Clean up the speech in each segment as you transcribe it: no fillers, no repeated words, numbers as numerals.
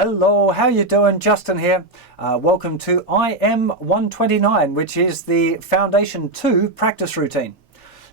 Hello, how you doing? Justin here. Welcome to IM-129, which is the Foundation 2 practice routine.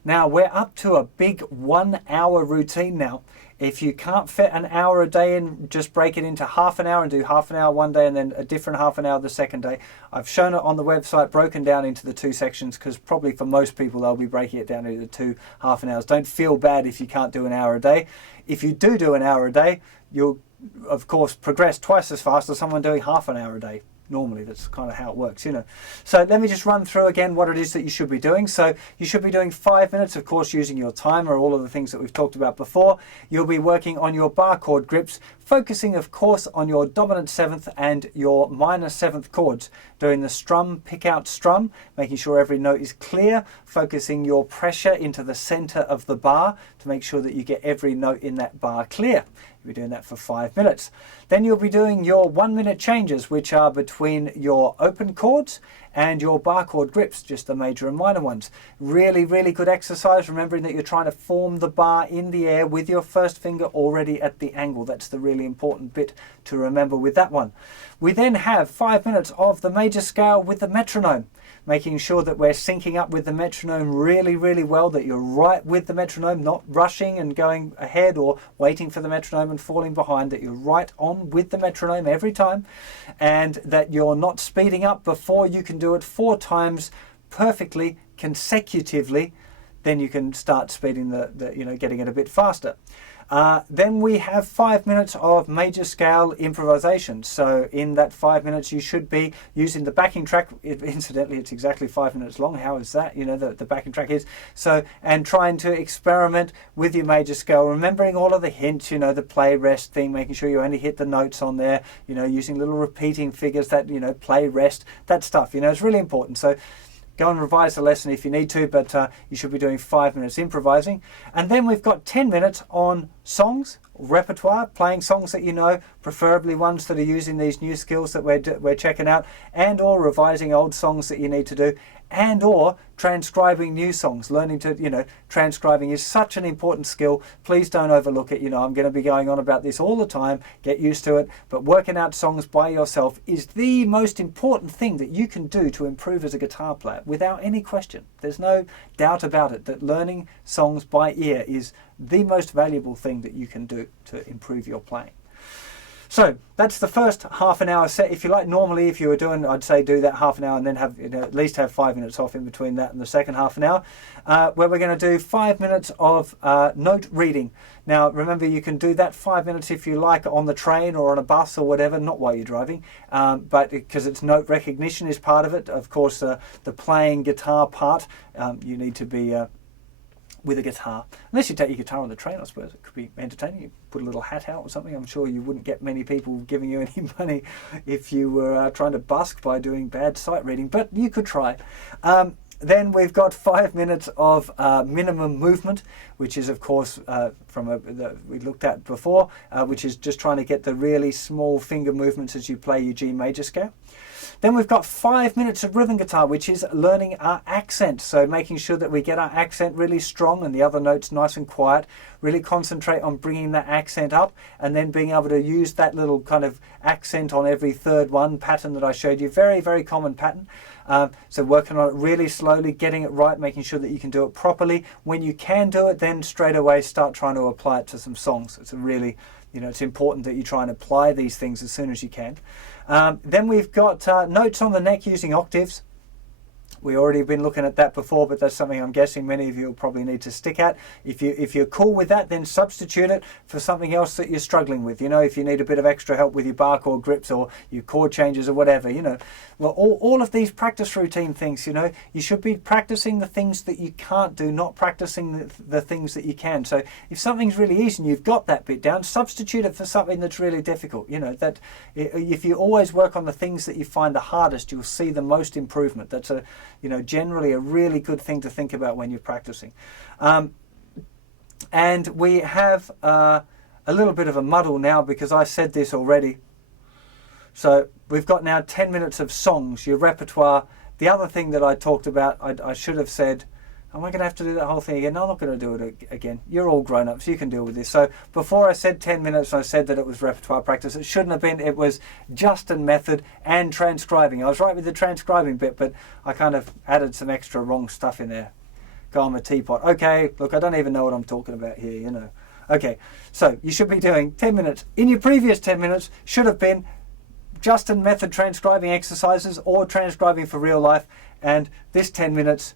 Now, we're up to a big 1 hour routine now. If you can't fit an hour a day in, just break it into half an hour and do half an hour one day and then a different half an hour the second day. I've shown it on the website broken down into the two sections because probably for most people they'll be breaking it down into two half an hours. Don't feel bad if you can't do an hour a day. If you do an hour a day, you'll of course progress twice as fast as someone doing half an hour a day. Normally, that's kind of how it works, you know. So let me just run through again what it is that you should be doing. So you should be doing 5 minutes, of course, using your timer, all of the things that we've talked about before. You'll be working on your bar chord grips, focusing, of course, on your dominant 7th and your minor 7th chords, doing the strum, pick out strum, making sure every note is clear, focusing your pressure into the center of the bar to make sure that you get every note in that bar clear. You'll be doing that for 5 minutes. Then you'll be doing your 1 minute changes, which are between your open chords and your bar chord grips, just the major and minor ones. Really, really good exercise, remembering that you're trying to form the bar in the air with your first finger already at the angle. That's the really important bit to remember with that one. We then have 5 minutes of the major scale with the metronome, making sure that we're syncing up with the metronome really, really well, that you're right with the metronome, not rushing and going ahead or waiting for the metronome and falling behind, that you're right on with the metronome every time, and that you're not speeding up before you can do it 4 times perfectly consecutively. Then you can start speeding getting it a bit faster. Then we have 5 minutes of major scale improvisation. So in that 5 minutes you should be using the backing track. Incidentally, it's exactly 5 minutes long. How is that? You know, the backing track is. So, and trying to experiment with your major scale, remembering all of the hints, you know, the play rest thing, making sure you only hit the notes on there, you know, using little repeating figures that, you know, play rest, that stuff, you know, it's really important. So go and revise the lesson if you need to, but you should be doing 5 minutes improvising. And then we've got 10 minutes on songs, repertoire, playing songs that you know, preferably ones that are using these new skills that we're checking out, and or revising old songs that you need to do, and or transcribing new songs. Learning to, you know, transcribing is such an important skill. Please don't overlook it. You know, I'm going to be going on about this all the time. Get used to it. But working out songs by yourself is the most important thing that you can do to improve as a guitar player, without any question. There's no doubt about it that learning songs by ear is the most valuable thing that you can do to improve your playing. So that's the first half an hour set. If you like, normally if you were doing, I'd say do that half an hour and then have, you know, at least have 5 minutes off in between that and the second half an hour, where we're going to do 5 minutes of note reading. Now remember, you can do that 5 minutes if you like on the train or on a bus or whatever, not while you're driving, but because it's note recognition is part of it. Of course, the playing guitar part, you need to be with a guitar. Unless you take your guitar on the train, I suppose it could be entertaining. You put a little hat out or something. I'm sure you wouldn't get many people giving you any money if you were trying to busk by doing bad sight reading, but you could try. Then we've got 5 minutes of minimum movement, which is of course we looked at before, which is just trying to get the really small finger movements as you play your G major scale. Then we've got 5 minutes of rhythm guitar, which is learning our accent. So making sure that we get our accent really strong and the other notes nice and quiet. Really concentrate on bringing that accent up and then being able to use that little kind of accent on every third one pattern that I showed you. Very, very common pattern. So working on it really slowly, getting it right, making sure that you can do it properly. When you can do it, then straight away start trying to apply it to some songs. It's a really, you know, it's important that you try and apply these things as soon as you can. Then we've got notes on the neck using octaves. We already been looking at that before, but that's something I'm guessing many of you will probably need to stick at. If you're cool with that, then substitute it for something else that you're struggling with. You know, if you need a bit of extra help with your bar chord grips or your chord changes or whatever, you know. Well, all of these practice routine things, you know, you should be practicing the things that you can't do, not practicing the things that you can. So if something's really easy and you've got that bit down, substitute it for something that's really difficult. You know, that if you always work on the things that you find the hardest, you'll see the most improvement. That's generally a really good thing to think about when you're practicing. And we have a little bit of a muddle now because I said this already. So we've got now 10 minutes of songs, your repertoire. The other thing that I talked about, I should have said, Am I going to have to do that whole thing again? No, I'm not going to do it again. You're all grown-ups. You can deal with this. So before I said 10 minutes, I said that it was repertoire practice. It shouldn't have been. It was Justin method and transcribing. I was right with the transcribing bit, but I kind of added some extra wrong stuff in there. Go on, a teapot. Okay, look, I don't even know what I'm talking about here, you know. Okay, so you should be doing 10 minutes. In your previous 10 minutes should have been Justin method transcribing exercises or transcribing for real life. And this 10 minutes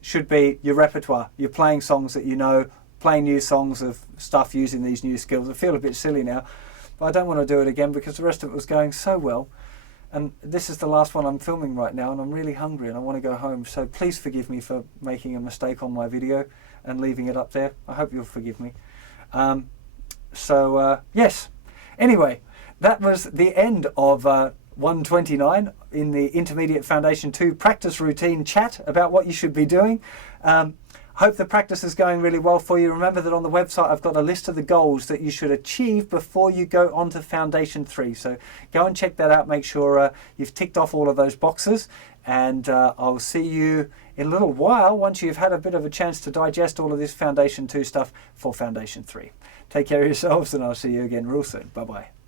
should be your repertoire. You're playing songs that you know, playing new songs of stuff using these new skills. I feel a bit silly now, but I don't want to do it again because the rest of it was going so well. And this is the last one I'm filming right now, and I'm really hungry and I want to go home. So please forgive me for making a mistake on my video and leaving it up there. I hope you'll forgive me. Yes. Anyway, that was the end of 129 in the Intermediate Foundation 2 practice routine chat about what you should be doing. Hope the practice is going really well for you. Remember that on the website I've got a list of the goals that you should achieve before you go on to Foundation 3. So go and check that out. Make sure you've ticked off all of those boxes. And I'll see you in a little while once you've had a bit of a chance to digest all of this Foundation 2 stuff for Foundation 3. Take care of yourselves and I'll see you again real soon. Bye-bye.